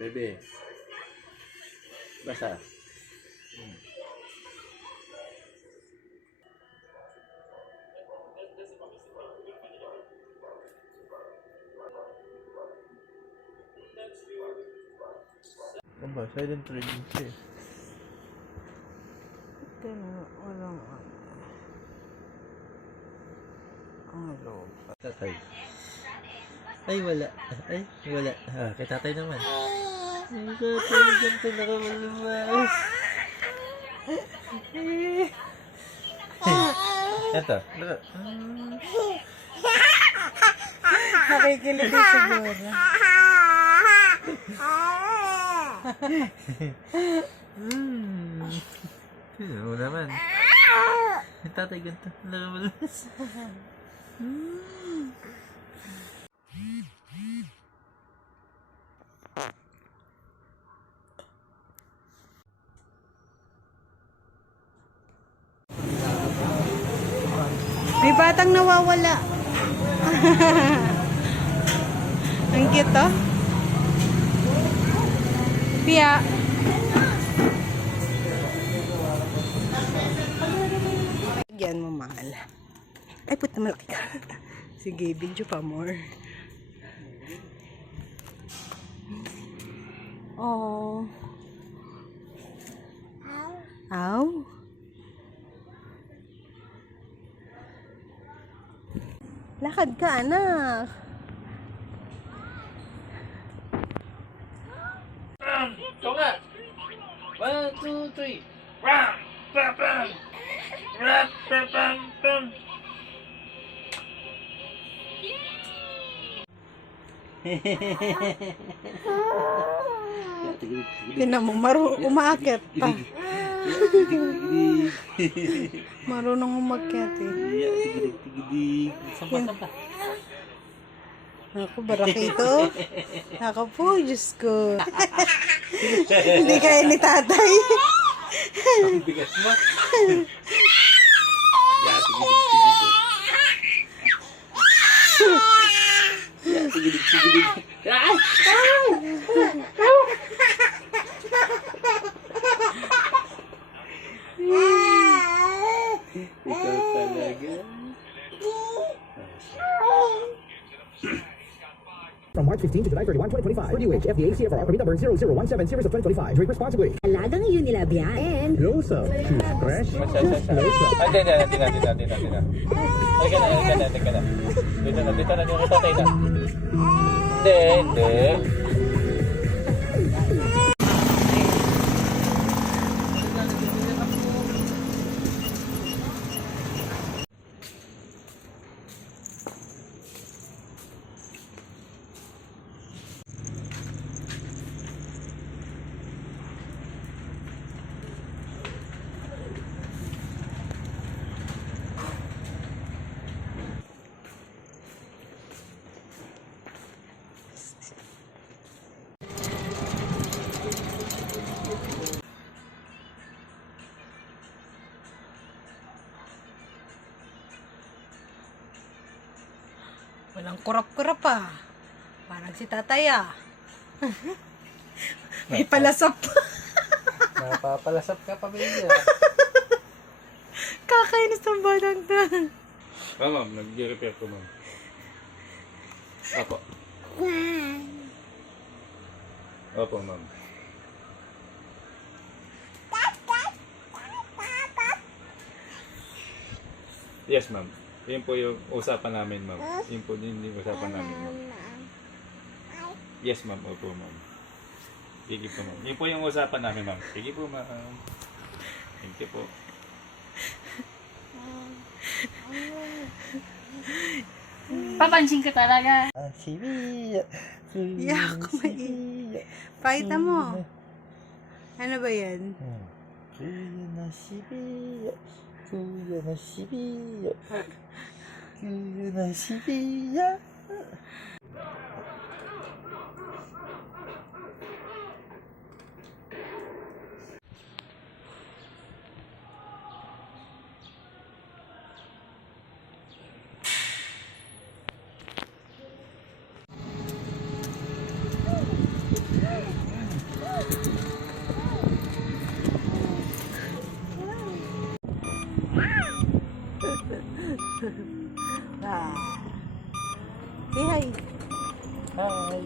Bebe. Basa. Ano ba? Silent reading siya eh. Ito na, walang ano. Ang loob. Tatay. Ay, wala. Ay, wala. Ah, kay tatay naman. Ay, tatay, ganito nakamalabas. Ito. Nakikilig din siguro. Sino mo naman? Tatay, ganito nakamalabas. May batang nawawala. Ang cute, oh. Pia. Yan mo, mahal. Ay, puta, malaki ka. Sige, video pa more. Oh. Ow. Lakad ka, anak. Ito nga! 1, 2, 3! Ram! Pam! Pam! Rap! Pam! Pam! Pam! Tinan mo, umaakit pa. Marunong umakyat eh. Sampa-sampa. Ako, barakito. Ako po, Diyos ko. Hindi kaya ni tatay. Ang bigat mo. Tigilig. Ay! Ikaw talaga. From March 15 to July 31, 2025. For DUH, FDA, CFR, permit number 0017 series of 2025. Drink responsibly. Alagang Unilabia and Losa. Choose fresh. Losa. Hindi na. Teka na. Dito na yung tatay na. Hindi. Walang kurap-kurap pa. Parang si tatay ah. May palasap pa. Napapalasap ka, pamilya. Kakainis ng batang to. Ma'am, nag-repair ko, ma'am. Opo, ma'am. Yes, ma'am. Yun po yung usapan namin, ma'am. Yun po yung usapan namin, ma'am. Yes, ma'am. Opo, ma'am. Sige po, ma'am. Yun po yung usapan namin, ma'am. Sige po, ma'am. Thank you po. papansin ka talaga. Yak, may... Pakita mo. Ano ba yan? Ah. Say hi. Hi.